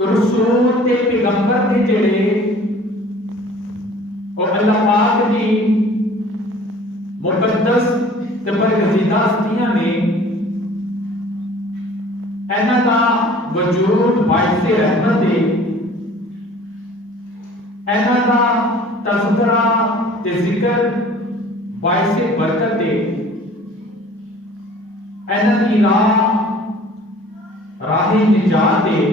رسول تے پیغمبر دے جڑے اور اللہ پاک دی مقدس تے برگزیدہ ہستیاں نے اینا دا وجود باعث رحمت ہے، اینا دا تذکرہ تے ذکر باعث برکت ہے، اینا دی راہ نجات ہے۔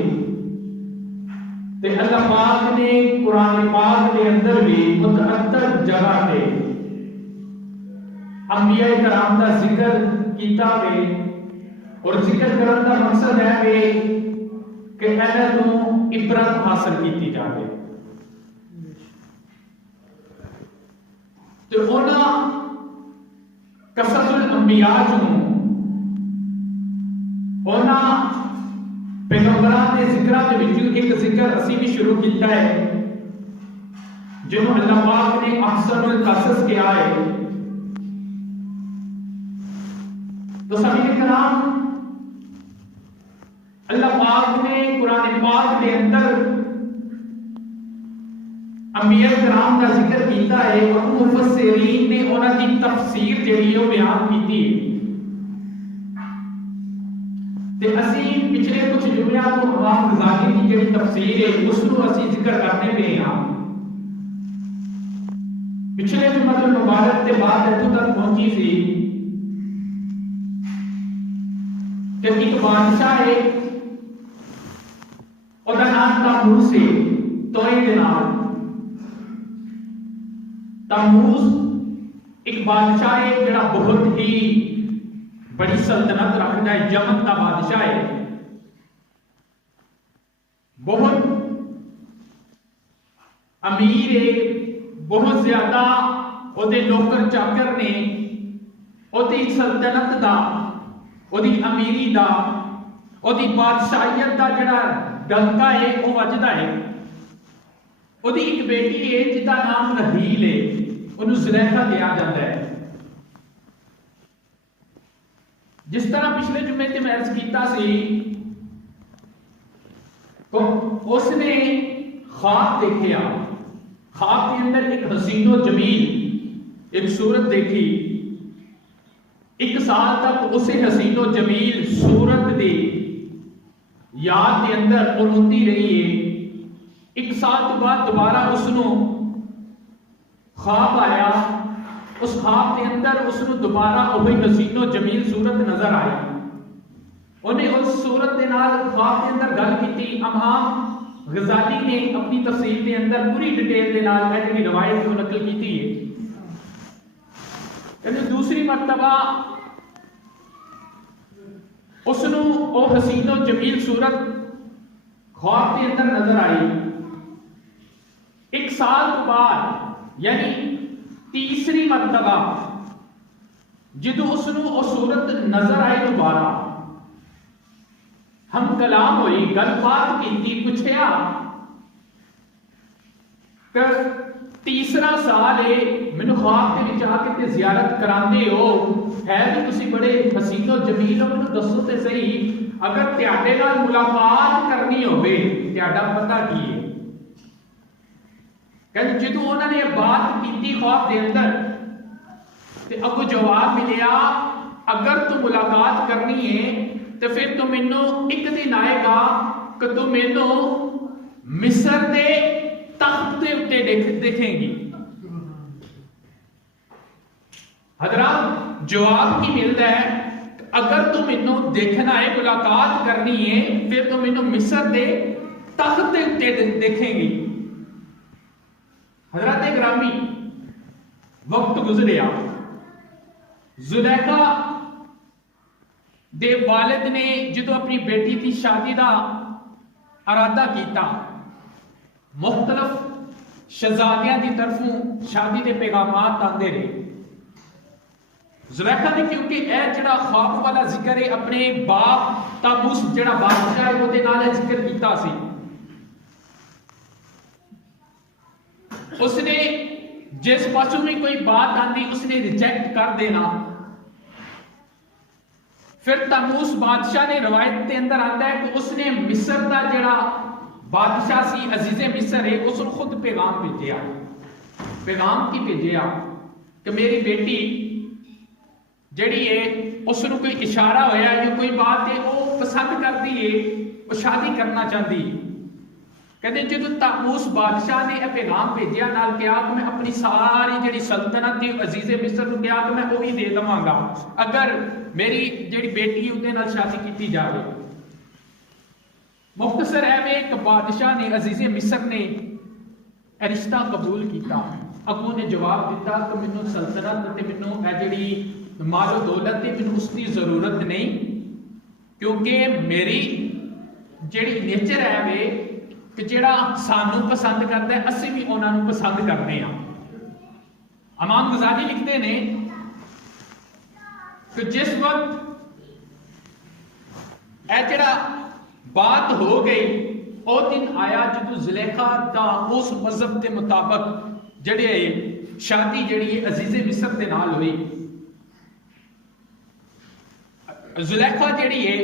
تے اللہ پاک نے قرآن پاک کے اندر بھی متعدد جگہ تے انبیاء کرام دا ذکر کیتا ہے، اور ذکر کرنے کا مقصد ہے کہ انہاں نوں عبرت حاصل کیتی جاوے۔ تے انہاں قصص الانبیاء چوں انہاں پیغمبران کے ذکرہ کے وچوں ایک ذکر اسی بھی شروع کیتا ہے جنہوں اللہ پاک نے احسن القصص کیا ہے۔ تو سامعین کرام، اللہ پاک نے قرآن پاک کے اندر انبیاء کرام کا ذکر کیتا ہے اور مفسرین نے انہاں کی تفسیر جڑی ہے بیان کیتی ہے۔ تے اسی پچھلے کچھ جملیاں تو امام غزالی کی جڑی تفسیر ہے اس کو اسی ذکر کرنے پہ ہاں۔ پچھلے جمعہ المبارک کے بعد اتوں تک پہنچی سی کہ ایک بادشاہ ہے، اور نام تاموس ہے، توئے دے نام تاموس ایک بادشاہ ہے جڑا بہت ہی بڑی سلطنت رکھتا ہے، یمن کا بادشاہ ہے، بہت امیر ہے، بہت زیادہ اودے نوکر چاکر نے اودی سلطنت دا، اودی امیری دا، اودی بادشاہیت دا جڑا ڈنکا ہے وہ وجدا ہے۔ اودی ایک بیٹی ہے جس کا نام رحیل ہے، انہوں زلیخا دیا جاتا ہے۔ جس طرح پچھلے جمعے تے میں عرض کیتا سی تو اس نے خواب دیکھیا، خواب کے اندر ایک حسین و جمیل ایک صورت دیکھی، ایک سال تک اسے حسین و جمیل صورت دی یاد کے اندر روتی رہی ہے۔ ایک سال کے بعد دوبارہ اس نو خواب آیا، اس خواب کے اندر اس نو دوبارہ وہی حسین و جمیل صورت نظر آئی۔ انہیں اس صورت کے نال خواب کے اندر گل کیتی۔ امام غزالی نے اپنی تفسیر کے اندر پوری ڈیٹیل کے نال ایسی روایت کو نقل کیتی ہے۔ یعنی دوسری مرتبہ اس نو او حسین و جمیل صورت خواب کے اندر نظر آئی۔ ایک سال بعد یعنی تیسری مرتبہ جدو اس نو او صورت نظر آئی دوبارہ، ہم کلام ہوئی، گل بات کی، پوچھیا کہ تیسرا سال ہے مینوں خواب کے وچ آ کے زیارت کراندے ہو، ہے بھی تسی بڑے حسین و جمیل ہو، مینوں دسو تے صحیح اگر تہاڈے نال ملاقات کرنی ہوے تہاڈا پتہ کی ہے؟ کہ جدو انہوں نے بات کی خواب دے اندر تے اگو جواب ملیا اگر تو ملاقات کرنی ہے تو پھر تو مینوں ایک دن آئے گا کہ تو مینوں مصر دے تخت دے اتے دیکھیں گی۔ حضرات جواب کی ملتا ہے اگر تو مینوں دیکھنا ہے، ملاقات کرنی ہے، پھر تو مینوں مصر دے تخت دے اتے دیکھیں گی۔ حضرات گرامی، وقت گزریا، زلیخا دے والد نے جدو اپنی بیٹی کی شادی دا ارادہ کیتا، مختلف شہزادیاں دی طرفوں شادی دے پیغامات آندے رہے۔ زلیخا نے کیونکہ اے جڑا خواب والا ذکر ہے اپنے باپ تاموس جڑا بادشاہ ہے وہ دے نال ذکر کیتا سی، اس نے جس پاسوں میں کوئی بات آندی اس نے ریجیکٹ کر دینا۔ پھر تاموس بادشاہ نے روایت کے اندر آتا ہے کہ اس نے مصر دا جڑا بادشاہ سی عزیز مصر ہے، اس نے خود پیغام بھیجیا، پیغام کی بھیجیا کہ میری بیٹی جڑی ہے اس نے کوئی اشارہ ہویا یا کوئی بات ہے وہ پسند کرتی ہے، وہ شادی کرنا چاہتی ہے۔ کہتے جدو طاووس بادشاہ نے یہ پیغام بھیجیا نال کیا کہ میں اپنی ساری جڑی سلطنت تھی عزیز مصر کو کیا کہ میں وہی دے دواں گا اگر میری جڑی بیٹی ہے نال شادی کی جائے۔ مختصر ہے میں ایک بادشاہ نے عزیز مصر نے رشتہ قبول کیتا، اگوں نے جواب دیتا کہ مینوں سلطنت تے مینوں اے جڑی مال و دولت تے مینوں اس کی ضرورت نہیں، کیونکہ میری جڑی نیچر ہے وہ کہ جڑا سانو پسند کرتا ہے اسی بھی انہاں نوں پسند کرتے ہیں۔ امام غزالی لکھتے ہیں کہ جس وقت اے جڑا بات ہو گئی او دن آیا جدو زلیخا دا اس مذہب کے مطابق جڑے شادی جڑی عزیز مصر دے نال ہوئی۔ زلیخا جڑی ہے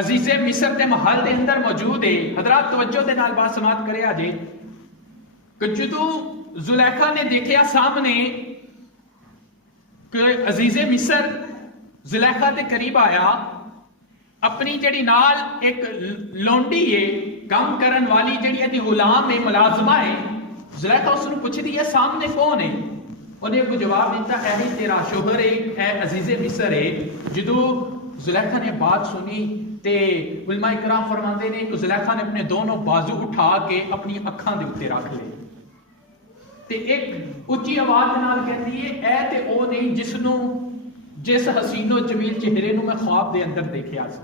عزیز مصر دے محل دے اندر موجود ہے۔ حضرات توجہ دے نال بات سماعت کرے آجے کہ جدو زلیخا نے دیکھیا سامنے کہ عزیز مصر زلیخا دے قریب آیا، اپنی جڑی نال ایک لونڈی ہے کام کرن والی جڑی ایدی غلام ہے ملازمہ ہے، زلیخا اس نے پوچھ دی ہے سامنے کون ہے؟ انہیں کو جواب دیتا اے تیرا شوہر ہے، اے عزیز مصر ہے۔ جدو زلیخا نے بات سنی تے علماء کرام فرماندے نے کہ زلیخا نے اپنے دونوں بازو اٹھا کے اپنی اکھاں دے اوتے رکھ لے تے ایک اچھی آواز نال کہندی ہے اے تے او نہیں جس حسین و جمیل چہرے نو میں خواب دے اندر دیکھیا سی۔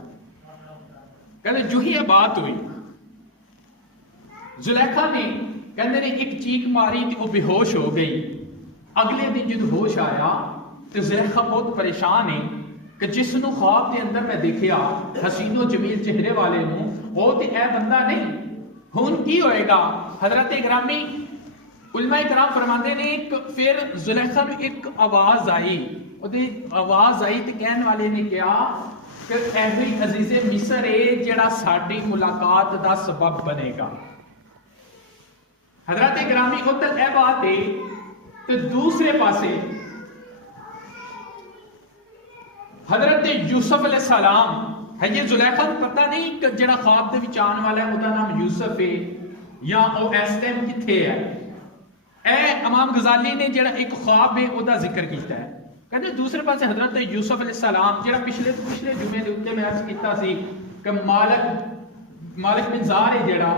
کہندے جو ہی یہ بات ہوئی زلیخا نے کہندے نے ایک چیخ ماری تے وہ بے ہوش ہو گئی۔ اگلے دن جد ہوش آیا تے زلیخا بہت پریشان ہے کہ جس نو خواب دے اندر میں دیکھیا حسین و جمیل چہرے والے نو وہ تے اے بندہ نہیں، ہن کی ہوئے گا؟ حضرت گرامی علماء کرام فرماندے نے پھر زلیخا نو ایک آواز آئی تے کہن والے نے کہا کہ اے عزیز مصر ہے جڑا ساڈی ملاقات دا سبب بنے گا۔ حضرت گرامی ادھر اے بات ہے کہ دوسرے پاسے حضرت یوسف علیہ السلام ہے، یہ زلیخا کو پتہ نہیں کہ جڑا خواب دے وچ آن والا ہے وہ نام یوسف ہے یا وہ اس ٹائم کتھے ہے۔ اے امام غزالی نے جڑا ایک خواب ہے وہ دا ذکر کیتا ہے۔ کہتے دوسرے پاس حضرت یوسف علیہ السلام جڑا پچھلے جمعے دے اوتے میں عرض کیتا سی کہ مالک بن زار ہے جڑا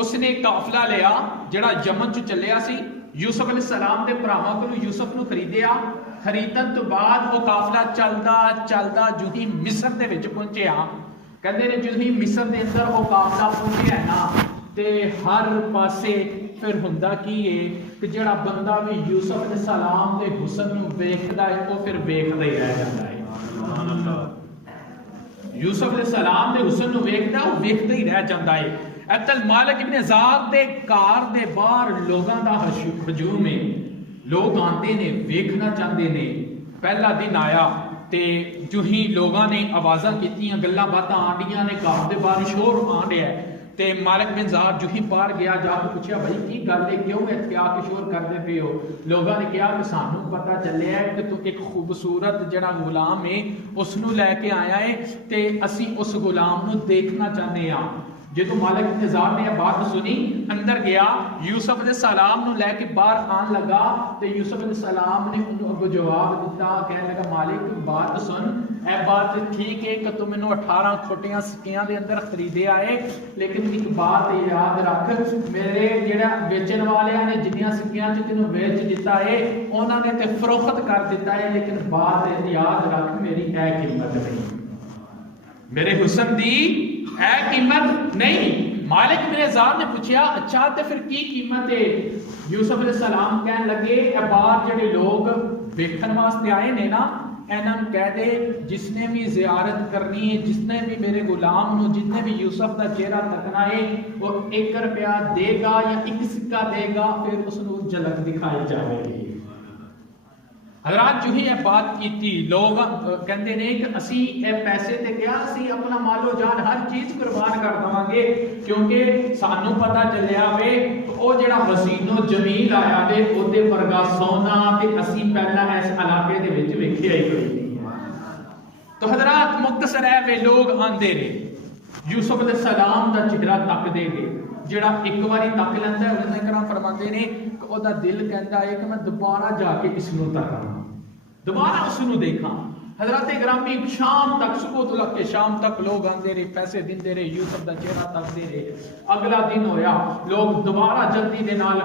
اس نے قافلہ لیا جڑا یمن چ چلیا سی، یوسف علیہ السلام دے بھراواں کولوں یوسف نو خریدیا، خریدن تو بعد وہ قافلہ چلدا جو ہی مصر دے وچ پہنچیا، کہندے نے جو ہی مصر دے اندر وہ قافلہ پہنچیا ہے نا تے ہر پاسے پھر ہوندا کی ہے کہ جڑا بندہ بھی یوسف علیہ السلام دے حسن نو ویکھدا ہے وہ پھر ویکھدا ہی رہ جاندا ہے۔ سبحان اللہ۔ یوسف علیہ السلام دے حسن نو ویکھدا وہ ویکھدا ہی رہ جاندا ہے۔ اتل مالک ابن زار دے کار دے باہر لوگاں دا ہجوم ہے، لوگ آندے نے ویکھنا چاہتے نے۔ پہلا دن آیا تے جو ہی لوگاں نے آوازاں کیتیاں گلاں باتاں آنڈیاں نے گھر دے باہر شور آن رہا ہے تے مالک بن زار جو ہی باہر گیا جا کے پوچھا بھائی کی گل ہے کیوں اتنے آ کے شور کرتے پے ہو؟ لوگاں نے کہا کہ سانو پتہ چلیا ہے کہ تو ایک خوبصورت جڑا غلام ہے اس نو لے کے آیا ہے تے اسی اس غلام نو دیکھنا چاہتے ہیں۔ جدو مالک بن زار نے یہ بات سنی اندر گیا، یوسف علیہ السلام نو لے کے باہر آن لگا تے یوسف علیہ السلام نے انہوں کو جواب دیتا، کہنے لگا مالک بات سن، اے بات ٹھیک ہے کہ تم انہوں 18 کھوٹیاں سکیاں دے اندر خریدے آئے، لیکن ایک بات یاد رکھ میرے جڑا بیچن والے نے جنیاں سکیاں جو تینوں بیچ دیتا ہے انہوں نے تے فروخت کر دیتا ہے، لیکن بات یاد رکھ میری اے قیمت نہیں، میرے حسن دی اے قیمت نہیں۔ مالک بن زار نے پوچھا اچھا تے پھر کی قیمت ہے؟ یوسف علیہ السلام کہنے لگے اے بار جڑے لوگ دیکھن واسطے آئے نے نا انہاں نوں کہہ دے جس نے بھی زیارت کرنی ہے، جس نے بھی میرے غلام نو جتنے بھی یوسف دا چہرہ تکنا ہے وہ 1 روپیہ دے گا یا 1 سکہ دے گا، پھر اس نو جھلک دکھائی جائے گی۔ حضرات جو ہی یہ بات کیتی لوگ کہندے نے کہ اسی اے پیسے تے کیا اسی اپنا مال و جان ہر چیز قربان کر دواں گے کیونکہ سانو پتا چلیا وے وہ جڑا حسین و جمیل آیا وے اودے ورگا سونا تے اسی پہلا اس علاقے دے وچ ویکھیا ہی کوئی نہیں ہے۔ تو حضرات مختصر ہے وے لوگ آندے رہے یوسف علیہ السلام دا چہرہ تک دے گے جڑا ایک باری تک لیندا ہے علماء کرام فرماندے نے کہ او دا دل کہندا ہے کہ میں دوبارہ جا کے اس نو تکاں دوبارہ اس نو دیکھاں۔ حضرات گرامی شام تک صبح تو لگ کے شام تک لوگ آندے رہے پیسے دیندے رہے یوسف دا چہرہ تک دے رہے۔ اگلا دن ہویا لوگ دوبارہ جلدی دے نال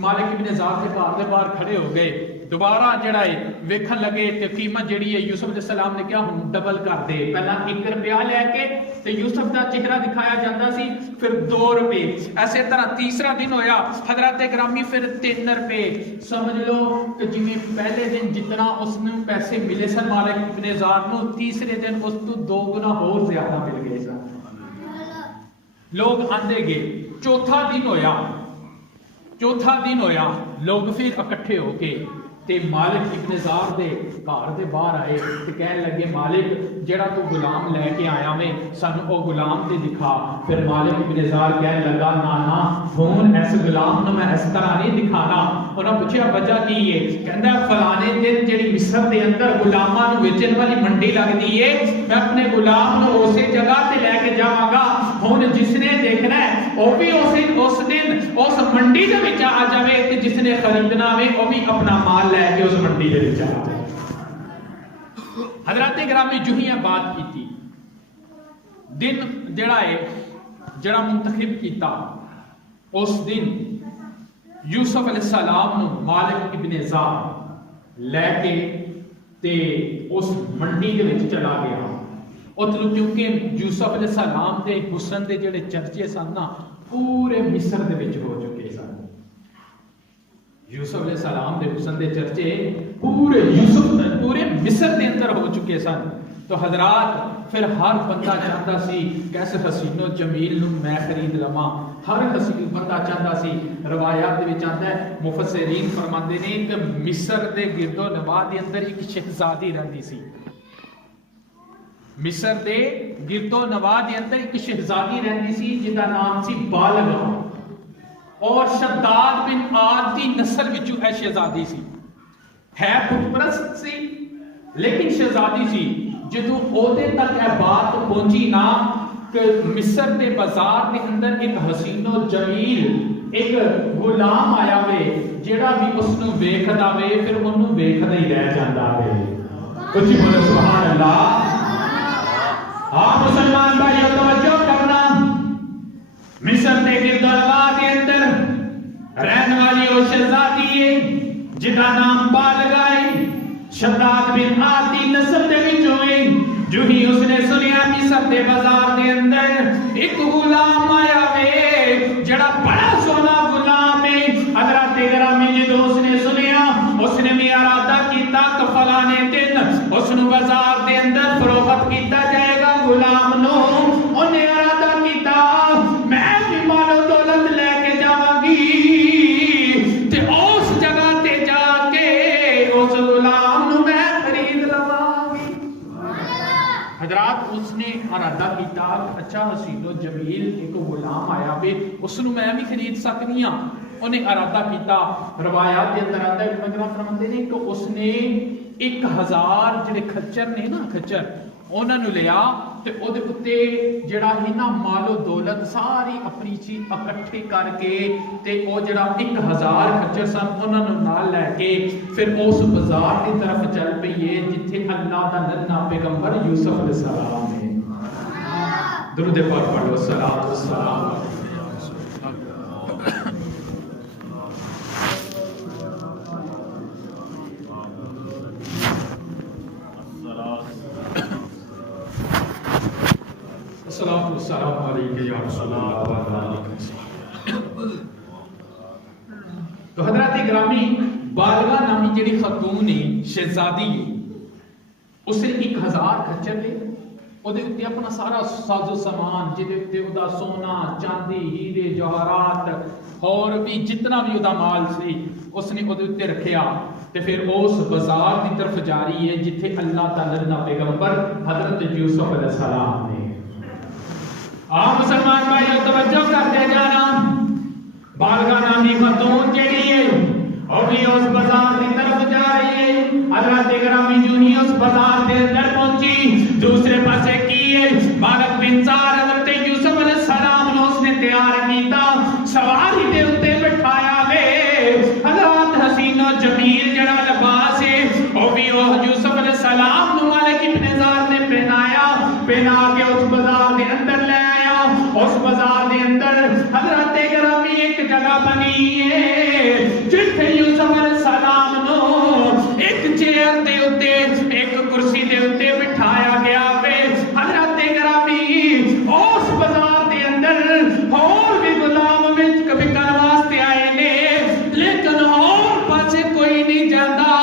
مالک ابن زاد کے گھر دے باہر کھڑے ہو گئے دوبارہ جڑا ہے ویکھن لگے تے قیمت جڑی ہے یوسف علیہ السلام نے کیا ہوں ڈبل کر دے پہلا 1 روپیہ لے کے تے یوسف دا چہرہ دکھایا جاتا سی پھر 2 روپے ایسے طرح تیسرا دن ہویا حضرات گرامی پھر 3 روپے سمجھ لو کہ جویں پہلے دن جتنا اس نے پیسے ملے سن مالک ابن زاد نو تیسرے دن اس تو 2 گنا اور زیادہ مل گئے سن لوگ آندے گئے۔ چوتھا دن ہویا لوگ پھر اکٹھے ہو کے تے مالک ابن زار دے گھر دے باہر آئے تے کہنے لگے مالک جڑا تو غلام لے کے آیا میں سانو او غلام تے دکھا۔ پھر مالک ابن زار کہنے لگا نا ہن اس غلام نو میں اس طرح نہیں دکھانا۔ انہاں پوچھیا وجہ کی ہے کہندا فلانے دن جڑی مصر دے اندر غلاماں نو ویچن والی منڈی لگدی ہے میں اپنے غلام نو اسی جگہ تے لے کے جاواں گا ہن جس نے دیکھنا ہے او بھی اس دن اس منڈی دے وچ آ جاوے تے جس نے خریدنا ہوے او بھی اپنا مال لے کے اس منڈی دے وچ آ جائے۔ حضرات گرامی جو ہی بات کیتی دن جڑا منتخب کیتا اس دن یوسف علیہ السلام نو مالک ابن زاد لے کے تے اس منڈی دے وچ چلا گیا۔ اتلو کیونکہ یوسف علیہ السلام دے حسن دے جڑے چرچے سن نا پورے مصر دے وچ ہو چکے سن۔ یوسف علیہ السلام دے حسن دے چرچے پورے مصر دے اندر ہو چکے سن۔ تو حضرات پھر ہر بندہ چاہتا سی کیسے حسین و جمیل نو میں خرید لواں ہر حسین بندہ چاہتا سی۔ روایات دے وچ آندا ہے مفسرین فرماندے نے کہ مصر دے گرد و نواح دے اندر ایک شہزادی رہندی سی۔ مصر دے گرد و نواح دے اندر ایک شہزادی رہندی سی جدا نام سی بالغا اور شداد بن عاد دی نسل وچوں اے شہزادی سی۔ ہے بت پرست سی لیکن شہزادی سی۔ جدوں عہدے تک اے بات پہنچی نا کہ مصر دے بازار دے اندر ایک حسین و جمیل ایک غلام آیا وے جیڑا بھی اس نو ویکھدا وے پھر اونوں ویکھدا ہی رہ جاندا وے۔ کچھ بولے سبحان اللہ۔ آپ مسلمان بھائیو توجہ کرنا مصر دے گرد و نواح دے اندر رہن والی وہ شہزادی ہے جدا نام بالغا ہے شداد بن عاد دی نسل دے وچوں ہے۔ جو ہی اس نے سنیا مصر دے بازار دے اندر ایک غلام آیا وے جڑا بڑا سونا غلام ہے۔ حضرات گرامی جدوں اس نے سنیا اس نے بھی ارادہ کیتا کہ فلانے دن اس نو بازار دے اندر فروخت کیتا جائے گا غلام نو۔ انہیں ارادہ کیتا میں بھی مال و دولت لے کے جاواں گی تے اس جگہ تے جا کے اس غلام نو میں خرید لواں گی۔ حضرات اس نے ارادہ کیتا اچھا حسین و جمیل ایک غلام آیا وے اس نو میں بھی خرید سکنی ہاں۔ انہیں ارادہ کیتا روایات کے اندر آتا ہے مگر فرماتے ہیں کہ اس نے 1000 جڑے کھچر نے نا کھچر انہاں نو لیا تے او دے اوتے جڑا ہی نا مال و دولت ساری اپنی چیز اکٹھی کر کے تے او جڑا 1000 کھچر سن انہاں نو نال لے کے پھر اس بازار کی طرف چل پئیے جتھے اللہ دا ننا پیغمبر یوسف علیہ السلام نے۔ درود پاک پڑھو صلوات و سلام۔ السلام علیکم یا رسول اللہ۔ تو حضرات گرامی بالغا نامی جڑی خاتون ہے شہزادی اس نے 1000 کھچر لے او دے اوتے اپنا سارا ساز و سامان جے دے اوتے او دا سونا چاندی ہیرے جواہرات اور بھی جتنا بھی او دا مال سی اس نے او دے اوتے رکھیا تے پھر اس بازار دی طرف جاری ہے جتھے اللہ تعالی دا پیغمبر حضرت یوسف علیہ السلام نے۔ آپ مسلمان بھائی بالغا نامی خاتون جڑی ہے وہ بھی اس بازار کی طرف جا رہی ہے. حضرت گرامی جو ہی اس بازار کے اندر پہنچی دوسرے پاسے کی ہے بالغ بن سار حضرت یوسف علیہ السلام نے اس نے تیار کیتا سواری دے اوتے بٹھایا وے. حضرت حسین و جمیل جڑا لباس ہے وہ بھی یوسف علیہ السلام نو مالک ابن زار نے پہنا کے اس بازار دے اندر لے آیا. اس بازار دے اندر حضرت گرامی ایک جگہ بنی ہے جتھے یوسف علیہ السلام نو ایک چیئر دے اوتے ایک کرسی دے اوتے بٹھایا گیا وے. حضرت گرامی اس بازار دے اندر اور بھی غلام وچ کبھی واسطے آئے نے لیکن اور پاسے کوئی نہیں جاندا.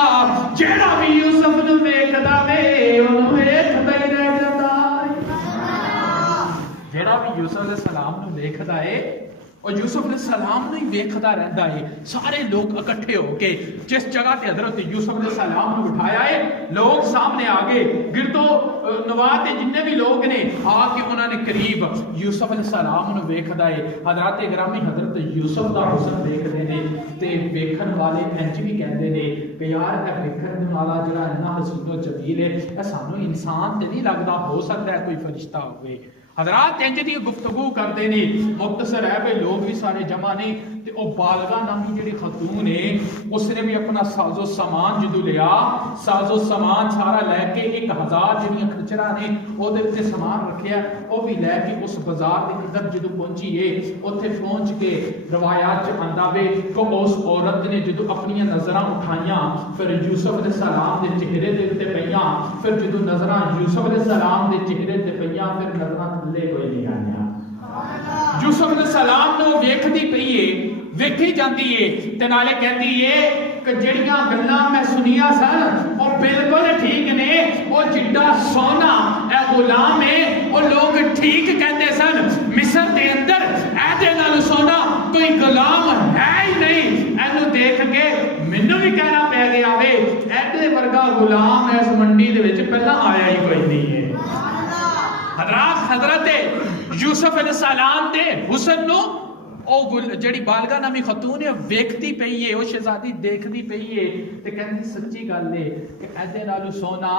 جیڑا بھی یوسف نو ویکھدا وے اونوں ویکھدا ہی رہ جاندا. جیڑا بھی یوسف علیہ السلام نو ویکھدا ہے اور یوسف علیہ السلام نو ہی ویکھدا رہندا ہے. سارے لوگ اکٹھے ہو کے جس جگہ تے حضرت یوسف علیہ السلام نو بٹھایا ہے لوگ سامنے آگے گردو نواح جتنے بھی لوگ نے آ کے انہوں نے قریب یوسف علیہ السلام نو ویکھدا ہے. حضرات گرامی حضرت یوسف دا حسن ویکھدے نے تے ویکھن والے انج بھی کہندے نے کہ یار اے ویکھن والا جڑا ہے نا حسین و جمیل ہے اے سانو انسان تے نہیں لگدا ہو سکتا ہے کوئی فرشتہ ہوئے. حضرات انج دی گفتگو کردے نے مختصر ہے بھئی لوگ بھی سارے جمع نے تے او بالغا نامی جڑی خاتون ہے اس نے بھی اپنا ساز و سامان جدو لیا ساز و سامان سارا لے کے 1000 جڑیاں کھچرا نے او دے تے سامان رکھیا او بھی لے کے اس بازار دے اندر جدو پہنچی ہے اوتھے پہنچ کے روایات چ آندا وے کہ اس عورت نے جدو اپنی نظراں اٹھائیاں پھر یوسف علیہ السلام دے چہرے دے تے پیاں پھر جدو نظراں یوسف علیہ السلام دے چہرے تے پیاں پھر نظراں تھلے کوئی نہیں آیا. یوسف علیہ السلام نو ویکھدی پئی ہے ویکھی جاندی ہے تے نالے کہندی ہے کہ جڑیاں گلاں میں سنیاں سن او بالکل ٹھیک نے. او جڈا سونا اے غلام ہے او لوگ ٹھیک کہندے سن مصر دے اندر اے دے نال سونا کوئی غلام ہے ہی نہیں. اینو دیکھ کے مینوں بھی کہنا پے گیا وے ایڈے ورگا غلام اس منڈی دے وچ پہلا آیا ہی کوئی نہیں ہے. حضرت یوسف علیہ السلام دے حسن نو او جڑی بالغا نامی خاتون ہے ویکھتی پئی ہے او شہزادی دیکھدی پئی ہے تے کہندی سچی گل ہے کہ ایدے نالو سونا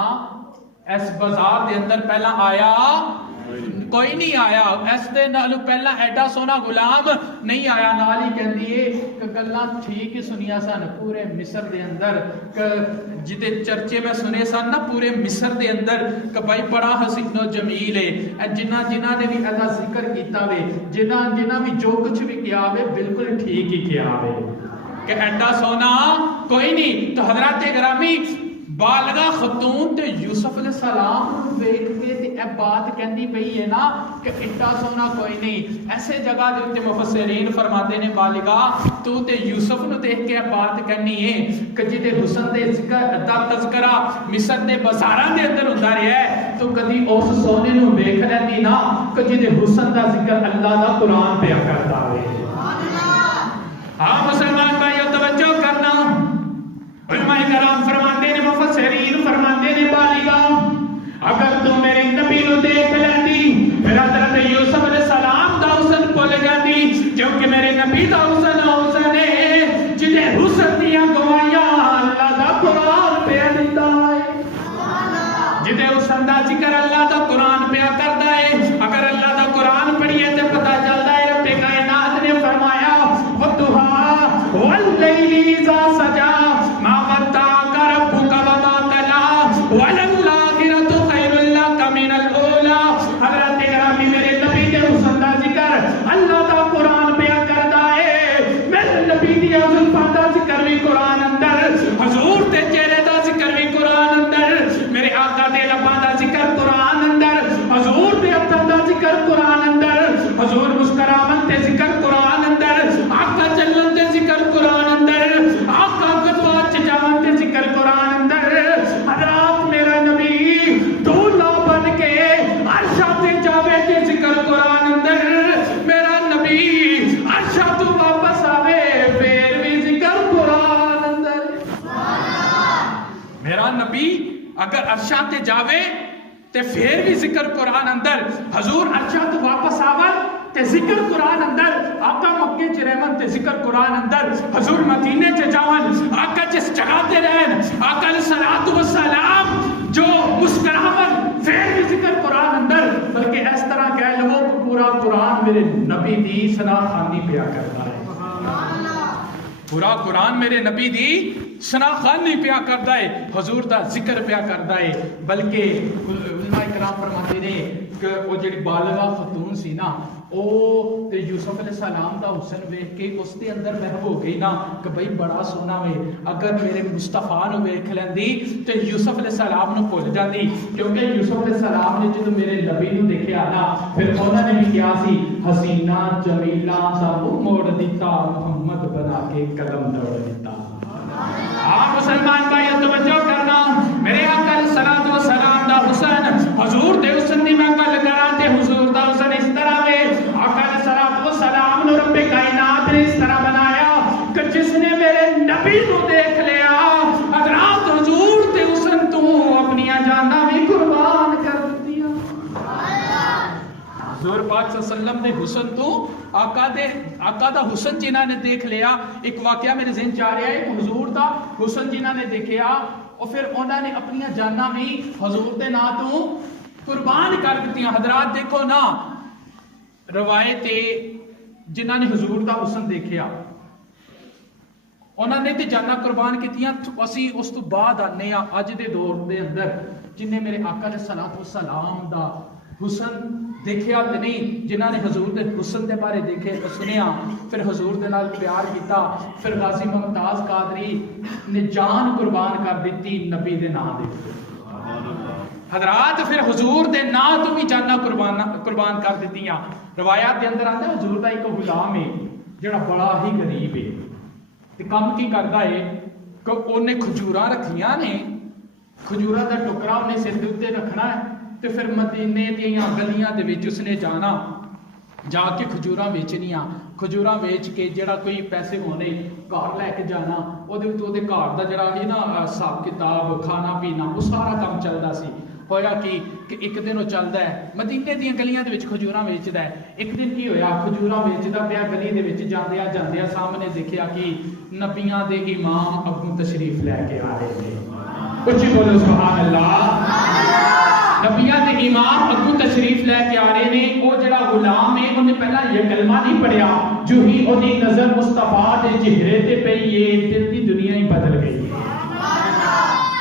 اس بازار دے اندر پہلا آیا کوئی نہیں آیا. اس دے نالو پہلا ایڈا سونا غلام نہیں آیا. نال ہی کہندی ہے کہ گلاں ٹھیک ہی سنیا سن پورے مصر دے اندر جدے چرچے میں سنے سن نا پورے مصر دے اندر کہ بھائی بڑا حسین و جمیل ہے. جنہاں نے بھی ایدا ذکر کیتا وے جنہاں بھی جو کچھ بھی کیا وے بالکل ٹھیک ہی کیا وے کہ ایڈا سونا کوئی نہیں. تو حضرات گرامی بالغا خاتون تے یوسف علیہ السلام ویکھ کے تے اے بات کہندی پئی ہے نا کہ ایڈا سونا کوئی نہیں. ایسے جگہ دے اوتے مفسرین فرماتے نے بالغا تو تے یوسف نو دیکھ کے بات کرنی ہے کہ جدے حسن دے ذکر دا تذکرہ مصر دے بازاراں دے اندر ہوندا رہیا ہے تو کدی اس سونے نو ویکھ لیندی نا کہ جدے حسن دا ذکر اللہ دا قرآن پہ کردا ہے. ہاں مسلمان بھائیو توجہ کرنا. علماء کرام فرماتے نے مفسرین فرماتے نے بالغا اگر تو میرے نبی نو دیکھ لیندی پھر حضرت یوسف علیہ السلام دا حسن بھول جاندی کیونکہ میرے نبی دا حسن ہے جدے حسن دیاں گواہیاں اللہ دا قرآن پہ دیندا ہے. جدے حسن دا ذکر اللہ دا قرآن پہ کردا ہے اگر اللہ دا قرآن پڑھیے تے پتہ چلدا ہے رب کائنات نے فرمایا وَالضُّحَىٰ وَاللَّيْلِ إِذَا سَجَىٰ اگر عرشاں تے جاوے تے پھر بھی ذکر قرآن اندر حضور عرشاں تو واپس آون تے ذکر قرآن اندر آقا مکے چ رحمت تے ذکر قرآن اندر حضور مدینے چ جاون آقا جس جگہ تے رہن آقا علیہ الصلوۃ والسلام جو مسکراون پھر بھی ذکر قرآن اندر بلکہ اس طرح کہہ لو پورا قرآن میرے نبی دی ثنا خوانی پیا کرتا ہے. پورا قرآن میرے نبی دی ثنا خوانی پیا کرتا ہے حضور دا ذکر پیا کرتا ہے. بلکہ علماء کرام فرماتے نے کہ وہ جڑی بالغہ خاتون سی نا او تے یوسف علیہ السلام دا حسن ویکھ کے اس دے اندر محو ہو گئی نا کہ بھئی بڑا سونا وے اگر میرے مصطفیٰ نو ویکھ لیندی تے یوسف علیہ السلام نو بھول جاندی. کیونکہ یوسف علیہ السلام نے جدوں میرے نبی نو دیکھیا نا پھر انہوں نے بھی کیا سی حسینہ جمیلہ دا منہ موڑ دیتا محمد بنا کے قدم دوڑ دیتا. آپ مسلمان بھائی توجہ کرنا میرے آقا علیہ الصلوۃ والسلام دا حسن حضور دے حسن دی میں گل کراں تے حضور دا حسن اس طرح وے آقا علیہ الصلوۃ والسلام نو رب کائنات نے اس طرح بنایا کہ جس نے میرے نبی کو دیکھ لیا حضرات حضور دے حسن تو اپنی جاناں بھی قربان کر دیا. حضور پاک صلی اللہ علیہ وسلم دے حسن تو آقا دا حسن جنہاں نے دیکھ لیا. ایک واقعہ میرے ذہن چ آ رہا ہے حضور دا حسن جنہاں نے دیکھیا اور پھر انہوں نے اپنی جاناں بھی حضور دے نام تو قربان کر دیتیاں. حضرات دیکھو نا روایت جنہاں نے حضور دا حسن دیکھیا انہوں نے تے جاناں قربان کیتیاں. اسی اس تو بعد آنے اج دے دور دے اندر جن نے میرے آقا علیہ الصلوۃ والسلام دا حسن دیکھیا تے نہیں جنہاں نے حضور دے حسن دے بارے دیکھے تے سنیا پھر حضور دے نال پیار کیتا پھر غازی ممتاز قادری نے جان قربان کر دیتی نبی دے نام دے. حضرات پھر حضور دے نام تو بھی جانا قربان کر دیتیاں. روایات دے اندر آتا ہے حضور دا ایک غلام ہے جڑا بڑا ہی غریب ہے تے کم کی کردا ہے کہ اونے کھجوراں رکھیاں نے کھجوراں دا ٹکڑا اونے سر دے اوتے رکھنا ہے تے پھر مدینے دیاں گلیاں دے وچ اس نے جانا جا کے کھجوراں ویچنیاں کھجوراں ویچ کے جڑا کوئی پیسے ہونے گھر لے کے جانا او دے تے گھر دا جڑا ہے نا حساب کتاب کھانا پینا وہ سارا کام چلدا سی. ہویا کہ ایک دن وہ چلدا ہے مدینے دیاں گلیاں دے وچ کھجوراں ویچدا ہے. ایک دن کی ہویا کھجوراں ویچدا پیا گلی دے وچ جاندیاں سامنے دیکھیا کہ نبیاں دے امام ابو تشریف لے کے آ رہے ہیں. اچھی بولو سبحان اللہ. نبیاں دے امام ابو تشریف لے کے آ رہے ہیں. وہ جڑا غلام ہے انہیں پہلا یہ کلمہ نہیں پڑھیا جو ہی اودی نظر مصطفیٰ دے چہرے تے پئی یہ دل دی دنیا ہی بدل گئی.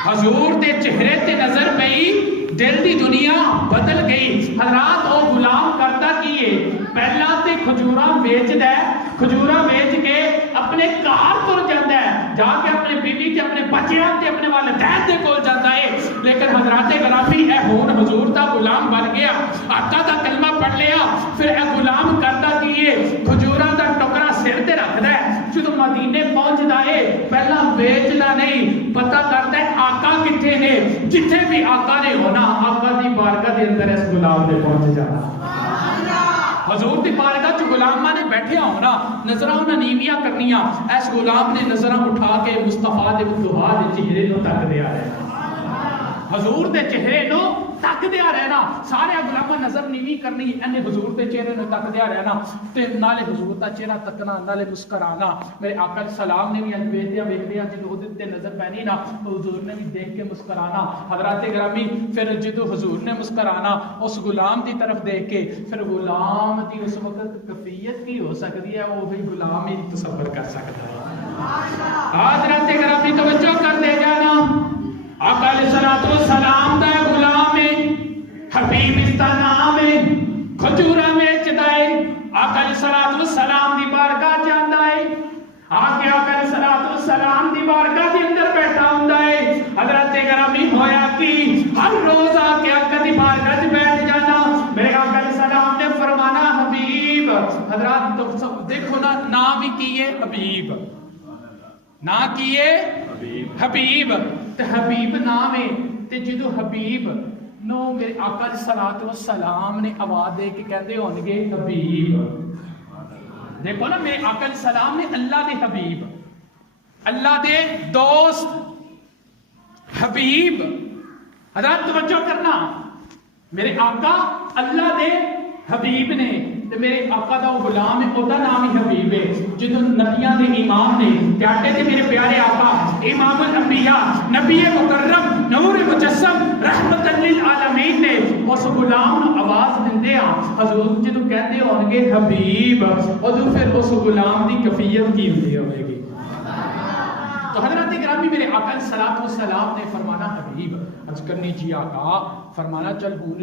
حضور دے چہرے تے نظر پئی دل دی دنیا بدل گئی. حضرات او غلام کرتا کی ہے پہلا تے کھجوراں ویچدا ہے کھجوراں ویچ کے اپنے گھر تر جاندا ہے جا کے اپنے بیوی تے اپنے بچیاں تے اپنے والدین دے کول جاندا ہے. لیکن حضرات گرامی اے ہون حضور دا غلام بن گیا آقا دا کلمہ پڑھ لیا پھر اے غلام کرتا کی ہے کھجوراں دا ٹکڑا سر تے رکھدا ہے. جدوں مدینے پہنچدا ہے پہلا ویچدا نہیں پتہ کردا ہے آقا کتھے نے جتھے بھی آقا نے ہونا آقا دی بارگاہ دے اندر اس غلام نے پہنچ جانا. حضور دی بارگاہ چ غلاماں نے بیٹھیا ہونا نظراں انہاں نیویاں کرنیاں اس غلام نے نظراں اٹھا کے مصطفیٰ دے دعا دے چہرے نو تک دیا رہنا حضور دے چہرے نو تک دیا رہنا. سارے غلاماں نظر نیوی کرنی انہیں حضور دے چہرے نو تک دیا رہنا تے نالے حضور دا چہرہ تکنا نالے مسکرانا. میرے آقا علیہ السلام نے بھی انج ویکھدیاں جدوں اودے تے نظر پینی نا حضور نے بھی دیکھ کے مسکرانا. حضرات گرامی پھر جدوں حضور نے مسکرانا اس غلام دی طرف دیکھ کے پھر غلام دی اس وقت کیفیت کی ہو سکتی ہے وہ بھی غلام ہی تصور کر سکتا ہے. حضرات گرامی توجہ کر دے جانا آقا علیہ الصلوۃ والسلام دا غلام ہے حبیب اس دا نام ہے کھجوراں ویچدا ہے آقا علیہ الصلوۃ والسلام دی بارگاہ جاندا ہے آقا علیہ الصلوۃ والسلام دی بارگاہ دے اندر بیٹھا ہوندا ہے. حضرت گرامی ہویا کہ ہر روز آ کے آقا دی بارگاہ وچ بیٹھ جانا. میرے آقا علیہ السلام نے فرمانا حبیب. حضرات دیکھو نا نام ہی کی ہے حبیب نام کی ہے حبیب تے حبیب نام ہے تے جدو حبیب نو میرے آقا علیہ الصلوۃ والسلام نے آواز دے کے کہندے ہون گے حبیب. دیکھو نا میرے آقا علیہ السلام نے اللہ دے حبیب اللہ دے دوست حبیب. حضرات توجہ کرنا میرے آقا اللہ دے حبیب نے تے میرے آقا دا وہ غلام ہے، اودا نام ہی حبیب ہے، جدوں نبیاں دے امام نے کہتے تھے میرے پیارے آقا امام الانبیاء نبی مکرم نور مجسم رحمت للعالمین نے اس غلام نو آواز دیندے آ حضور جدوں کہندے ہون گے حبیب، ادو پھر اس غلام دی کیفیت کی ہوندی ہوے گی؟ تو حضرات گرامی میرے آقا علیہ الصلوۃ والسلام نے فرمانا حبیب، عرض کرنی جی آقا، فرمانا چل بول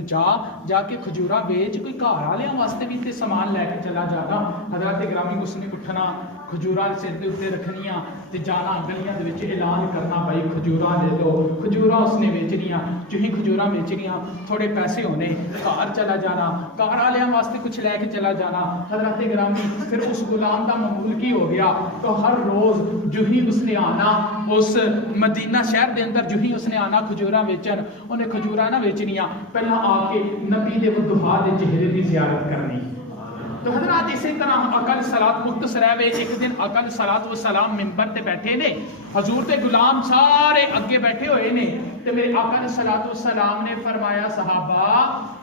جا کے کھجورا بیچ، کوئی گھر والوں واسطے بھی تے سامان لے کے چلا جانا۔ حضرات گرامی اس نے اٹھنا، کھجورا سر دے اوتے رکھنیاں تے جانا گلیاں دے وچ اعلان کرنا بھائی کھجورا دے دو، کھجورا اس نے بیچنیاں، جو ہی کھجورا بیچنیاں تھوڑے پیسے ہونے، گھر چلا جانا، گھر والوں واسطے کچھ لے کے چلا جانا۔ حضرات گرامی پھر اس غلام دا معمول کی ہو گیا، تو ہر روز جو ہی اس نے آنا اس مدینہ شہر دے اندر، جو ہی اس نے آنا کھجورا بیچن، انہیں کھجورا نہ بیچنیاں، پہلا آ کے نبی دے وضحا دے چہرے دی زیارت کرنی۔ تو حضرات اسی طرح آقا علیہ الصلوۃ مختصر ہے، ایک دن آقا علیہ الصلوۃ والسلام منبر تے بیٹھے نے، حضور تے غلام سارے اگے بیٹھے ہوئے نے، تے میرے آقا علیہ الصلوۃ والسلام نے فرمایا صحابہ،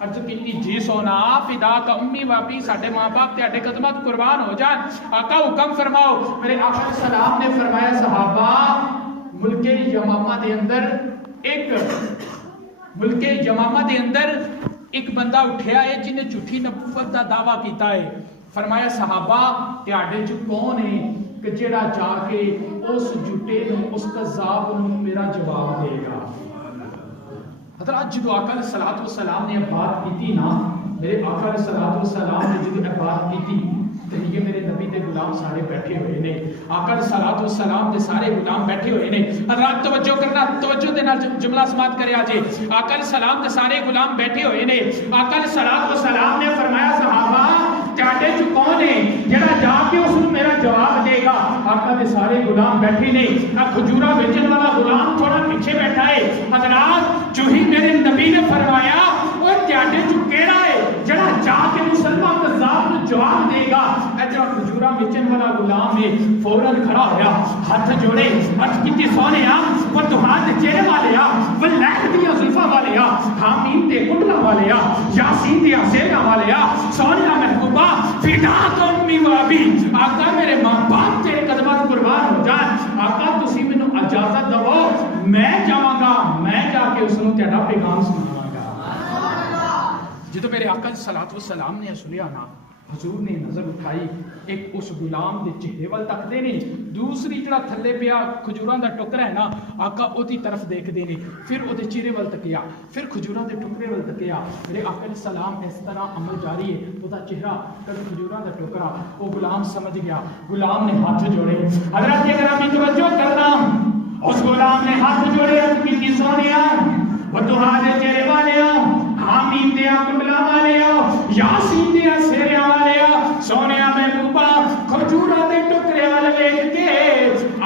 عرض کیتی جی سونا فدا کا امی واپی، ساڈے ماں باپ تہاڈے قدماں تے قربان ہو جان، آقا حکم فرماؤ۔ میرے آقا علیہ السلام نے فرمایا صحابہ، ملک یمامہ دے اندر ایک بندہ اٹھیا ہے جنہیں جھوٹی نبوت دا دعویٰ کیتا ہے۔ فرمایا صحابہ تہاڈے چ کون ہے کہ جڑا جا کے اس جھوٹے نو اس کذاب نو میرا جواب دے گا؟ حضرات جدو آقا علیہ الصلوۃ والسلام نے بات کی نا، میرے آقا علیہ الصلوۃ والسلام نے جدو بات کی تو یہ میرے نبی دے غلام سارے بیٹھے ہوئے نے، آقا علیہ الصلوۃ والسلام دے سارے غلام بیٹھے ہوئے نے۔ حضرات توجہ کرنا، توجہ دے نال جملہ سماعت کرے آجے، آقا علیہ السلام دے سارے غلام بیٹھے ہوئے نے۔ آقا علیہ الصلوۃ والسلام نے فرمایا صحابہ تہاڈے چ کون ہے جڑا جا کے اس نوں میرا جواب دے گا؟ آقا دے سارے غلام بیٹھے نے، کھجورا بیچن والا غلام تھوڑا پیچھے بیٹھا ہے۔ حضرات جو ہی میرے نبی نے فرمایا وہ تہاڈے چ کیڑا ہے جڑا جا کے مسلمان کذاب نوں جواب دے گا؟ جو کھجورا بیچن والا غلام ہے فوراً کھڑا ہویا، ہاتھ جوڑے، عرض کیتی سونیا وہ تہاڈے چہرے والے آ، وہ لہر دیاں زلفاں والے آ، حامیم تے کنڈلا والے آ، یاسین دیاں سیراں والے آ، سونیا محبوبہ فدا تو امی و ابی، آقا میرے ماں باپ تیرے قدماں تے قربان ہو جان، آقا تسی مینوں اجازت دو میں جاواں گا، میں جا کے اس نوں تہاڈا پیغام سناواں گا۔ جدو میرے آقا علیہ الصلوۃ والسلام نے سنیا نا، حضور نے نظر اٹھائی، ایک اس غلام دے چہرے وال تکدے نے، دوسری جڑا تھلے پیا کھجوراں دا ٹکرا ہے نا، آقا اودی طرف دیکھدے نے، پھر اودے چہرے وال تکیا، پھر کھجوراں دے ٹکرے وال تکیا۔ میرے آقا علیہ السلام اس طرح عمل جاری ہے، اودہ چہرہ کبھی کھجوراں دا ٹکرا، وہ غلام سمجھ گیا، غلام نے ہاتھ جوڑے۔ حضرات گرامی توجہ کرنا، اس غلام نے ہاتھ جوڑے، کتنی سونیا وہ تہاڈے چہرے والے آ، حامیم دیا کنڈلا والے آ، یاسین دیا سیریاں والے آ، سونیا محبوبہ کھجورا دے ٹکرے وال ویکھ کے،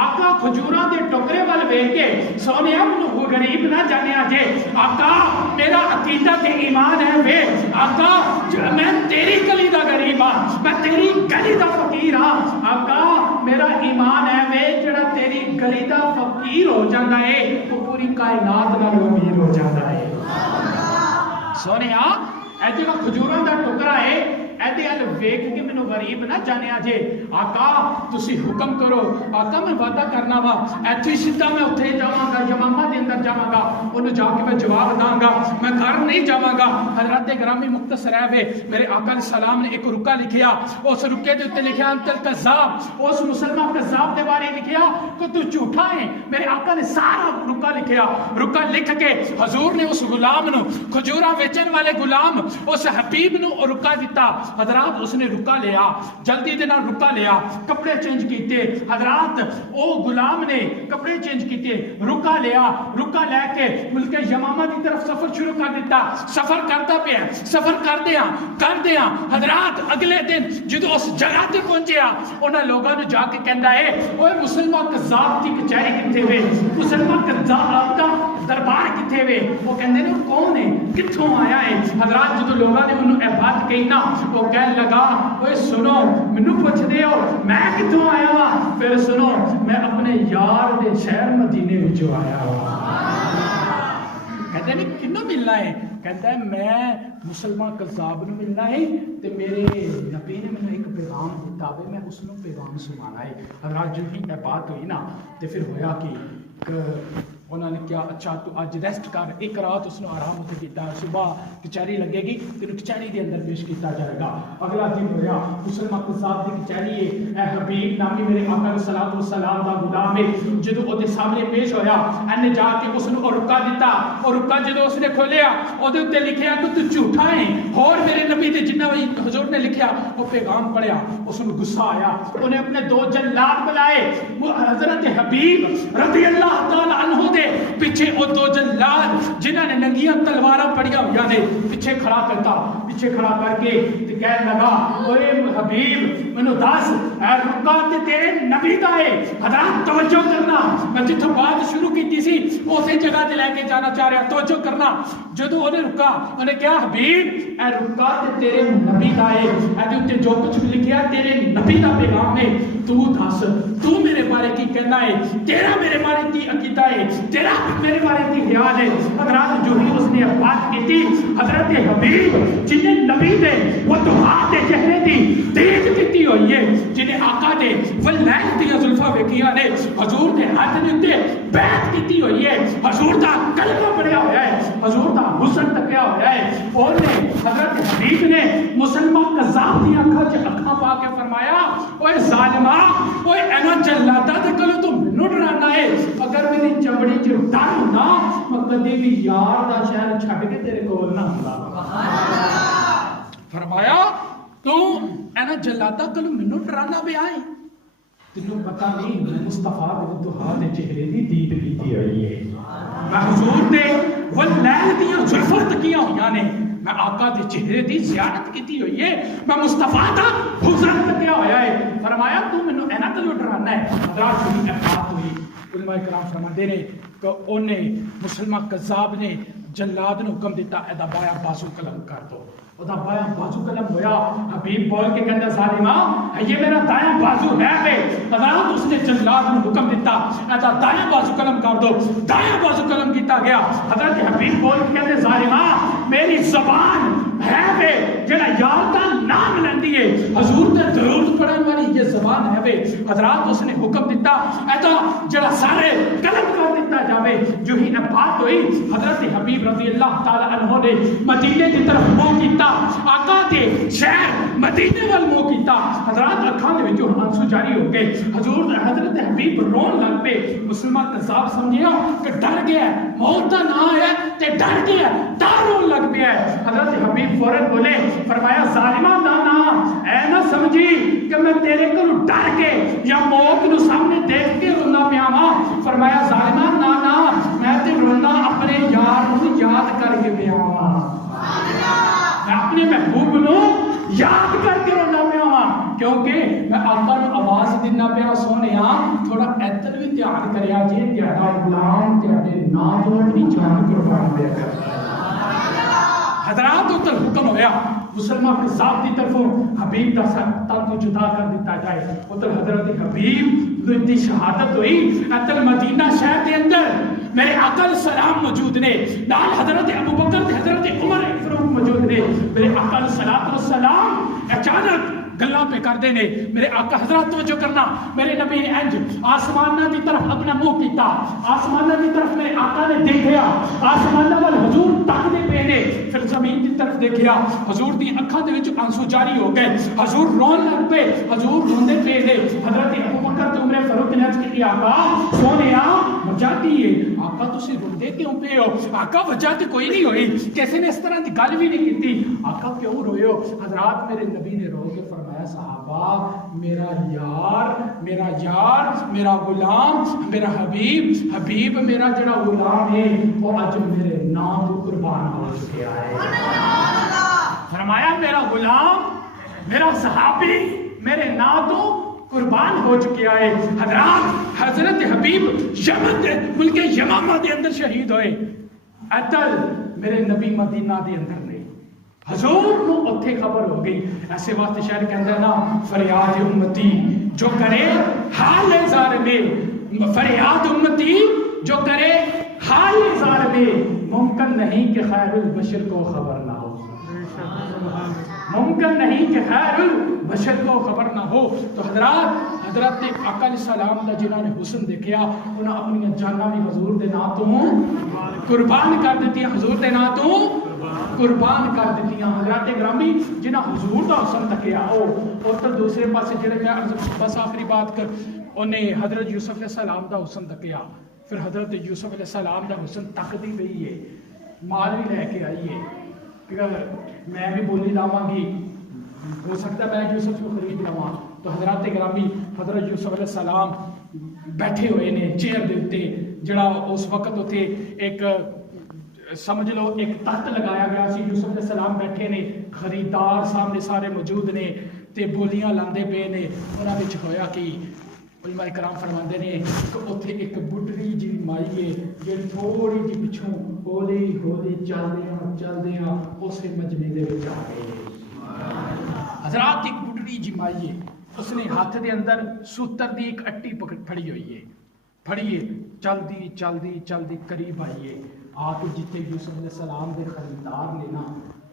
آقا کھجورا دے ٹکرے وال ویکھ کے سونیا منو غریب نہ جانیا جے، آقا میرا عقیدہ تے ایمان ہے وے، آقا میں تیری گلی دا غریب ہاں، میں تیری گلی دا فقیر ہاں، آقا میرا ایمان ہے وے جڑا تیری گلی دا فقیر ہو جاندا ہے وہ پوری کائنات نال امیر ہو جاندا ہے۔ سونیا اے جڑا کھجوراں دا ٹکرا ہے ایدے ال ویکھ کے مینوں غریب نہ جانیا جے، آقا تسی حکم کرو، آقا میں وعدہ کرنا وا ایتھے سیدھا میں اوتھے جاواں گا، یمامہ دے اندر جاواں گا، اونوں جا کے میں جواب داں گا، میں گھر نہیں جاواں گا۔ حضرات گرامی مختصر ہے وے میرے آقا علیہ السلام نے ایک رکا لکھیا، اس رکے دے اوتے لکھیا انت الکذاب، اس مسلمان کذاب دے بارے لکھیا کہ تو جھوٹا ہے۔ میرے آقا نے سارا رکا لکھیا، رکا لکھ کے حضور نے اس غلام نو، کھجورا ویچن والے غلام اس حبیب نو رکا دیتا۔ حضرات اس نے رکا لیا، جلدی دے نال رکا لیا، کپڑے چینج کیتے، حضرات او غلام نے کپڑے چینج کیتے، رکا لیا، رکا لے کے ملک یمامہ دی طرف سفر شروع کر دیتا، سفر کرتا پیا، سفر کردیا حضرات اگلے دن جدو اس جگہ تے پہنچیا، انہاں لوگاں نو جا کے کہندا ہے اوے مسلمان کذاب دی کچہری کتے وے، مسلمان کذاب دا دربار کتے وے، وہ کہندے نے کون ہے کتھوں آیا ہے؟ حضرات جدو لوگاں نے انہوں اے بات کہی نا، وہ کہنے لگا اوے سنو منو پوچھ دے ہو میں کتھوں آیا وا؟ پھر سنو میں اپنے یار دے شہر مدینے وچوں آیا وا۔ کہتے ہیں کنوں ملنا ہے؟ کہتا ہے میں مسلمان کذاب نو ملنا ہے تے میرے نبی نے مجھے ایک پیغام دیتا ہے میں اس نو پیغام سنانا ہے. حضرات جو ہی بات ہوئی نا تے پھر ہویا کہ انہوں نے کیا اچھا تو اج ریسٹ کر ایک رات اس نے آرام اتنے کیتا صبح کچہری لگے گی تینوں کچہری دے اندر پیش کیتا جائے گا. اگلا دن ہویا مسلمان قصاب دی کچہری ہے اے حبیب نامی میرے آقا علیہ الصلوۃ والسلام دا غلام ہے جدوں او دے سامنے پیش ہویا اینے جا کے اس نے رکا دیتا اور رکا جدوں اس نے کھولیا او دے اوتے لکھیا کہ تو جھوٹا ہے اور میرے نبی دے جنہ حضور نے لکھیا وہ پیغام پڑھیا اس نے غصہ آیا انہیں اپنے دو جلاد بلائے حضرت حبیب رضی اللہ تعالی عنہ دے پیچھے وہ دو جلاد جنہاں نے ننگیاں تلواراں پڑیاں ہویا نے پیچھے کھڑا کرتا پیچھے کھڑا کر کے کہنے لگا اوے حبیب منو دس اے رکا تے تیرے نبی دا ہے. حضرات توجہ کرنا میں جتھوں بات شروع کیتی سی اسی جگہ تے لے کے جانا چاہ رہا توجہ کرنا. جدوں اونے رکا انہیں کہا حبیب اے رکا تے تیرے نبی دا ہے اے دے اوتے جو کچھ لکھیا تیرے نبی دا پیغام ہے تو دس تو میرے بارے کی کہنا ہے تیرا میرے بارے کی عقیدہ ہے تیرا میرے بارے کی خیال ہے. حضرات جو ہی اس نے بات کی تھی حضرت حبیب جنہیں نبی دے وہ دعا دے چہرے دی تیز کیتی ہوئی ہے جنہیں آقا دے وہ لیل دیا زلفہ ویکھیا نے حضور نے ہاتھ نے تے بیعت کیتی ہوئی ہے حضور دا کلمہ پڑھیا ہویا ہے حضور دا حسن تکیا ہویا ہے. اور نے حضرت حبیب نے مسلمان قذاب دی اکھاں چ اکھاں پا کے فرمایا اوے ظالما اوے اینا جلادا تے کلو تو مینوں ڈرانا ہے اگر میری چمڑی چ ڈر ہوندا میں کدی بھی یار دا شہر چھڈ کے تیرے کول نہ ہوندا. سبحان اللہ. فرمایا تو اینا جلادا کلو مینوں ڈرانا پیا ہے تینوں پتہ نہیں میں مصطفیٰ دے دعا دے چہرے دی دید کیتی ہوئی ہے میں حضور دے وہ لیل دیاں زلفاں تکیاں ہویاں نے میں آقا دے چہرے دی زیارت کیتی ہوئی ہے میں مصطفیٰ دا حسن تکیا ہویا ہے. فرمایا تو مینوں اینا کلو ڈرانا ہے. حضرات جو بات ہوئی علماء کرام فرماتے ہیں کہ انہیں مسلمان قذاب نے جلاد نے حکم دیتا ایدا بایا بازو قلم کر دو. ادا بایا بازو قلم ہویا حبیب بول کے کہتا ظالمہ یہ میرا دایاں بازو ہے بے. حضرات اس نے جلاد نے حکم دیتا ایدا دایاں بازو قلم کر دو. دایاں بازو قلم کیتا گیا. حضرت حبیب بول کے کہتے ظالمہ میری زبان ہے بے جڑا یار دا نام لیندی ہے حضور تے درود پڑھن والی یہ زبان ہے بے. حضرات اس نے حکم دیتا ایدا جڑا سارے قلم کر دیتا جاوے. جو ہی بات ہوئی حضرت حبیب رضی اللہ تعالی عنہ نے مدینے کی طرف منہ کیتا آقا دے شہر مدینے وال منہ کیتا. حضرات اکھاں دے وچوں آنسو جاری ہو گئے. حضور حضرت حبیب رون لگ پے. مسلمان قذاب سمجھیا کہ ڈر گیا موت دا نام ہے تے ڈر گیا ڈر رون لگ پیا ہے. حضرت حبیب فوراً بولے فرمایا ظالمہ نانا اے نہ سمجھی کہ میں تیرے کو ڈر کے یا موت نو سامنے دیکھ کے رونا پیا ہاں. فرمایا ظالمہ نانا میں تے رونا اپنے یار نو یاد کر کے پیا ہاں میں اپنے محبوب نو یاد کر کے رونا پیا ہاں کیونکہ میں آقا نو آواز دینا پیا سونے ہاں تھوڑا ادھر بھی دھیان کریا جی تہاڈا غلام تہاڈے نام تو اپنی جان قربان دے کر. حضرات اتر حکم ہویا مسلمان قذاب دی طرفوں حبیب دا ساتھ کو جدا کر دیتا جائے. اتر حضرت حبیب دی شہادت ہوئی. اتر مدینہ شہر دے اندر میرے آقا علیہ السلام موجود نے نال حضرت ابوبکر تے حضرت عمر فاروق موجود نے. میرے آقا علیہ السلام اچانک گلاں پہ کر دینے. میرے آقا حضرات توجہ کرنا میرے نبی نے انج آسمانہ دی طرف اپنا منہ کیتا. آسمانہ دی طرف میرے آقا نے دیکھیا آسمانہ وال حضور تک دے پے نے. پھر زمین دی طرف دیکھیا حضور دی اکھاں دے وچ آنسو جاری ہو گئے. حضور رون لگ پے حضور روندے پے نے. حضرت ابوبکر تے عمر فاروق نے عرض کی آقا سونیا وجہ کی ہے آقا تسی روندے کیوں پے ہو. آقا وجہ تے کوئی نہیں ہوئی کسی نے اس طرح دی گل بھی نہیں کیتی. آقا کیوں روئے ہو. حضرات میرے نبی نے رو کے فرمایا صحابہ میرا یار میرا غلام میرا حبیب میرا جڑا غلام ہے وہ اج میرے نام تو قربان ہو چکا ہے. فرمایا میرا غلام میرا صحابی میرے نام تو قربان ہو چکا ہے. حضرات حضرت حبیب یمن ملک یمامہ دے اندر شہید ہوئے. اتل میرے نبی مدینہ دے اندر نہیں. حضور نو اتھے خبر ہو گئی. ایسے واسطے شاعر کہندے نا فریاد امتی جو کرے حال زار میں فریاد امتی جو کرے حال ظالم ممکن نہیں کہ خیر البشر کو خبر نہ ہو، ممکن نہیں کہ خیر البشر کو خبر نہ ہو۔ تو حضرت آقا علیہ السلام دا جنہوں نے حسن دیکھیا انہاں اپنی جاناں بھی حضور دے نام تو قربان کر دیتی، حضور دے نام تو قربان کر دیتی۔ حضرات گرامی جنہاں حضور دا حسن تکیا اور تو دوسرے پاسے جڑے میں بس آخری بات کر انہیں حضرت یوسف علیہ السلام دا حسن تکیا، پھر حضرت یوسف علیہ السلام دا حسن تک دی گئی ہے، مال بھی لے کے آئی ہے کہ میں بھی بولی لاواں گی، ہو سکتا ہے میں یوسف کو خرید لاواں۔ تو حضرات گرامی حضرت یوسف علیہ السلام بیٹھے ہوئے نے چیئر دے اوتے، جڑا اس وقت اوتے ایک سمجھ لو ایک تخت لگایا گیا سی، یوسف علیہ السلام بیٹھے نے، خریدار سامنے سارے موجود نے تے بولیاں لاندے پے نے۔ انہاں وچ ہویا کہ علماء کرام فرماندے نے کہ اوتھے ایک بڈھڑی جی مائی ہے جڑی تھوڑی جی پچھوں ہولی ہولی چلدیاں اسے مجمع دے وچ آ گئی۔ حضرات ایک بڈھڑی جی مائی ہے، اس نے ہاتھ دے اندر سوتر دی ایک اٹی پھڑی ہوئی ہے، پھڑی ہے، چلدی قریب آئی ہے، آ کے جتنے یوسف علیہ السلام دے خریدار نے نا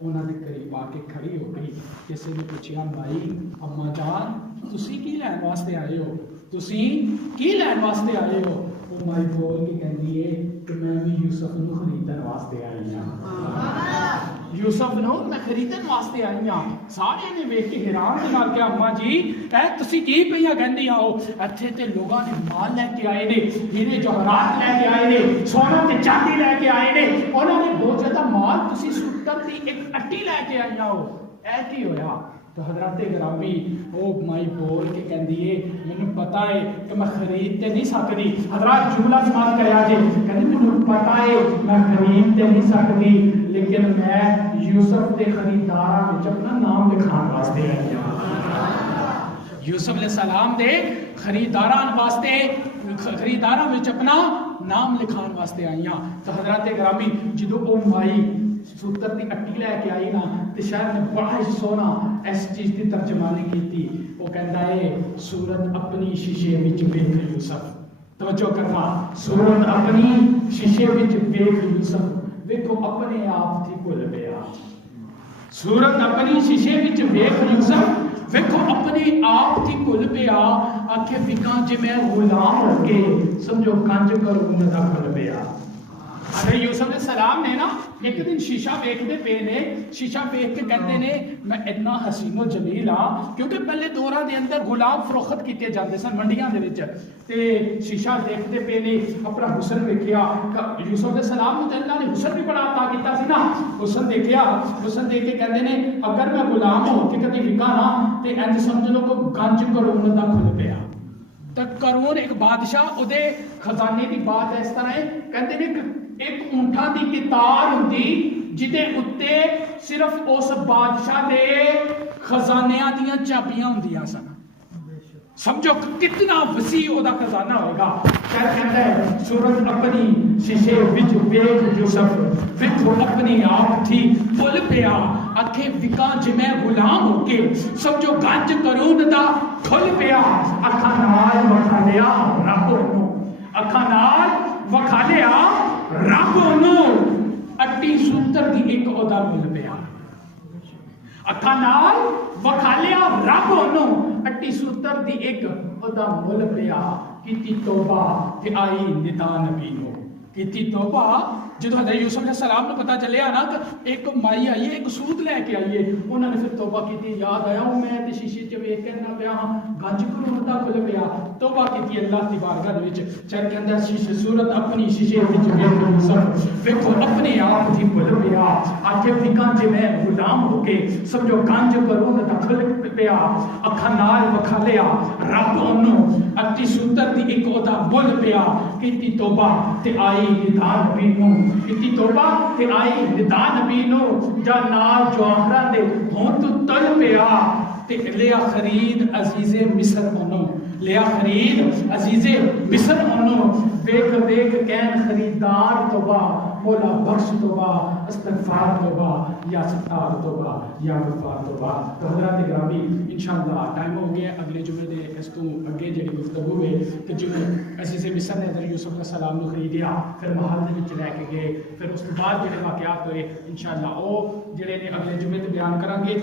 انہاں دے قریب آ کے کھڑی ہو گئی۔ کسی نے پوچھیا مائی اما جان تسی کی لین واسطے آئے ہو، تسی کی لین واسطے آئے ہو؟ وہ مائی بول کے کہندی ہے کہ میں بھی یوسف نو خریدن واسطے آئی ہوں، یوسف نو میں خریدن واسطے آئی ہوں۔ سارے نے ویکھ کے حیران دے نال کہ اما جی اے تسی کی پئیاں کہندیاں ہو؟ ایتھے تے لوگاں نے مال لے کے آئے نے، ہیرے جواہرات لے کے آئے نے، سونا تے چاندی لے کے آئے نے، انہاں نے بہت زیادہ مال، تسی سوتر دی ایک اٹی لے کے آئیاں ہو، اے کی ہویا؟ تو حضرات گرامی وہ مائی بول کے کہندی ہے مینوں پتہ ہے کہ میں خرید تے نہیں سکدی۔ حضرات جملہ سماعت کریا جی، کہندی مینوں پتہ ہے میں خرید تے نہیں سکدی لیکن میں یوسف دے خریداراں وچ اپنا نام لکھان واسطے آئی ہوں، یوسف علیہ السلام دے خریداراں واسطے خریداراں وچ اپنا نام لکھان واسطے آئی ہوں۔ تو حضرات گرامی جدوں او مائی سوتر دی اٹی لے کے آئی نا تے شاید نے بڑا ہی سونا اس چیز دی ترجمانی کیتی۔ وہ کہندا ہے صورت اپنی شیشے وچ ویکھ یوسف، توجہ کرنا، صورت اپنی شیشے وچ ویکھ یوسف، ویکھو اپنے آپ تھی بھول گیا، صورت اپنی شیشے وچ ویکھ یوسف، ویکھو اپنے آپ تھی بھول گیا، آکھے وکاں جے میں غلام ہو کے سمجھو کنج کروں نہ بھول گیا۔ حضرت یوسف علیہ السلام نے نا ایک دن شیشہ ویکھدے پے نے، شیشہ ویکھ کے کہندے نے میں اتنا حسین و جمیل ہاں، کیونکہ پہلے دوراں دے اندر غلام فروخت کیتے جاندے سن منڈیاں دے وچ، تے شیشہ دیکھدے پے نے اپنا حسن ویکھیا۔ یوسف علیہ السلام نوں تے اللہ نے حسن بھی بڑا عطا کیتا سی نا، حسن دیکھیا، حسن دیکھ کے کہندے نے اگر میں غلام ہو کے کدی وکاں نا تے انج سمجھ لو کہ گنج کرون دا کھل پیا۔ تک کرون ایک بادشاہ او دے خزانے دی بات اس طرح ہے، کہندے نے ایک اونٹھاں دی کتار ہوندی جدے اتے صرف اس بادشاہ دے خزانیاں دیاں چابیاں ہوندیاں سن۔ سمجھو کتنا وسیع او دا خزانہ ہوئے گا۔ کیا کہتا ہے صورت اپنی شیشے وچ ویکھ یوسف، ویکھو اپنی آپ تھی بھول پیا، اکھے وکاں جے میں غلام ہو کے سمجھو گنج کرون دا کھل پیا، اکھاں نال وکھا لیا رب نو، اکھاں نال وکھا لیا رب نو، اٹی سوتر دی ایک اودا مل پیا، اکھاں نال وکھا لیا رب نو، اٹی سوتر دی ایک اودا مل پیا، کیتی توبہ تے آئی ندا نبی نو، کیتی توبہ۔ جدو حضرت یوسف علیہ السلام کو پتا چلیا نا کہ ایک مائی آئی ہے ایک سود لے کے آئی ہے، انہوں نے پھر توبہ کی، یاد آیا ہوں میں تے شیشے چ ویکھ کے نہ پیا ہاں گنج کرون دا کھل پیا، توبہ کی اللہ دی بارگاہ وچ، چل کے اندر شیشے صورت اپنی شیشے وچ ویکھ یوسف، ویکھو اپنے آپ دی کھل پیا، آکھے وکاں جے میں غلام ہو کے سمجھو گنج کرون دا کھل پیا، اکھاں نال وکھا لیا رب انہوں، اٹی سوتر دی ایک اودا بول پیا، کیتی توبہ تے آئی ندا نبی نو، کیتی توبہ تے آئی ندا نبی نو، جا نال جواہراں دے ہون تو تل پیا، تے لیا خرید عزیز مصر انہوں، لیا خرید عزیز مصر انہوں، ویکھ ویکھ کہن خریدار توبہ، مولا بخش توبہ، استغفار توبہ، یا ستار توبہ، یا غفار توبہ۔ تو حضرات گرامی انشاءاللہ ٹائم ہو گیا، اگلے جمعے دے اس تو اگے جڑی گفتگو ہے کہ جویں عزیز مصر نے حضرت یوسف علیہ السلام نو خریدیا، پھر محل دے وچ لے کے گئے، پھر اس کے بعد جڑے واقعات ہوئے انشاءاللہ او جڑے نے اگلے جمعے تے بیان کران گے۔